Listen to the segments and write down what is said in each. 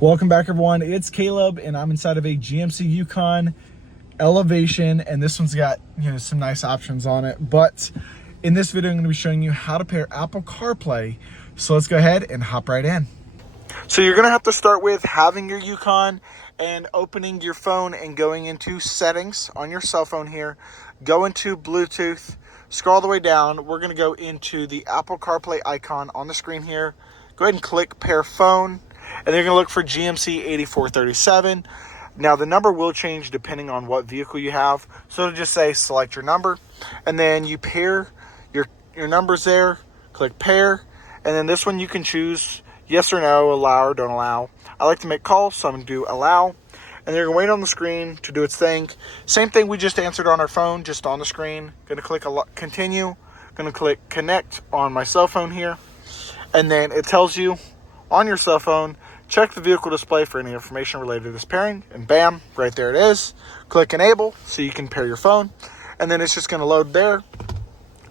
Welcome back, everyone. It's Caleb, and I'm inside of a GMC Yukon Elevation, and this one's got some nice options on it. But in this video, I'm going to be showing you how to pair Apple CarPlay. So let's go ahead and hop right in. So you're going to have to start with having your Yukon and opening your phone and going into settings on your cell phone here. Go into Bluetooth, scroll all the way down. We're going to go into the Apple CarPlay icon on the screen here. Go ahead and click pair phone. And they're going to look for GMC 8437. Now, the number will change depending on what vehicle you have. So it'll just say select your number. And then you pair your numbers there. Click pair. And then this one you can choose yes or no, allow or don't allow. I like to make calls, so I'm going to do allow. And they're going to wait on the screen to do its thing. Same thing we just answered on our phone, just on the screen. Going to click continue. Going to click connect on my cell phone here. And then it tells you on your cell phone, check the vehicle display for any information related to this pairing, and bam, right there it is. Click enable so you can pair your phone, and then it's just going to load there,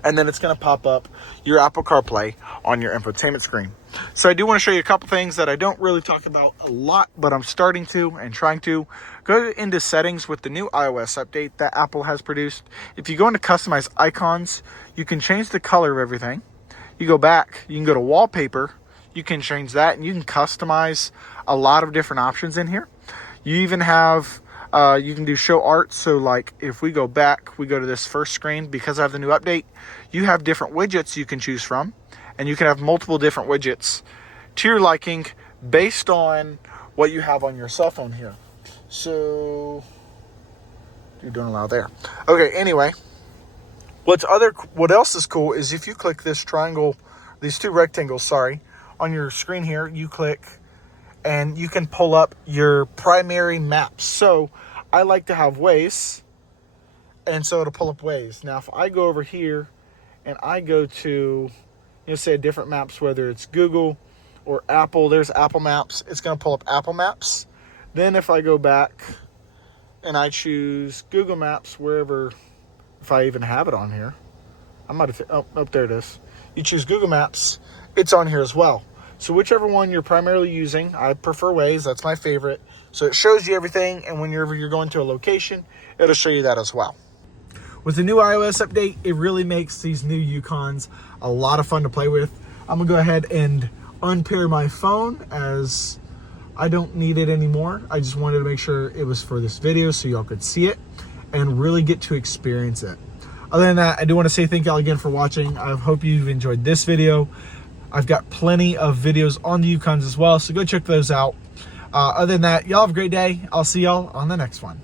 and then it's going to pop up your Apple CarPlay on your infotainment screen. So I do want to show you a couple things that I don't really talk about a lot, but I'm starting to and trying to. Go into settings with the new iOS update that Apple has produced. If you go into customize icons, you can change the color of everything. You go back, you can go to wallpaper. You can change that, and you can customize a lot of different options in here. You even have, you can do show art. So like if we go back, we go to this first screen, because I have the new update, you have different widgets you can choose from, and you can have multiple different widgets to your liking based on what you have on your cell phone here. So you don't allow there. Okay, anyway, what else is cool is if you click this triangle, these two rectangles, sorry, on your screen here, you click and you can pull up your primary maps. So I like to have Waze, and so it'll pull up Waze. Now, if I go over here and I go to, say different maps, whether it's Google or Apple, there's Apple Maps, it's going to pull up Apple Maps. Then if I go back and I choose Google Maps, wherever, if I even have it on here, I might have, there it is. You choose Google Maps, it's on here as well. So whichever one you're primarily using, I prefer Waze, that's my favorite. So it shows you everything, and whenever you're going to a location, it'll show you that as well. With the new iOS update, it really makes these new Yukons a lot of fun to play with. I'm gonna go ahead and unpair my phone as I don't need it anymore. I just wanted to make sure it was for this video so y'all could see it and really get to experience it. Other than that, I do want to say thank y'all again for watching. I hope you've enjoyed this video. I've got plenty of videos on the Yukons as well, so go check those out. Other than that, y'all have a great day. I'll see y'all on the next one.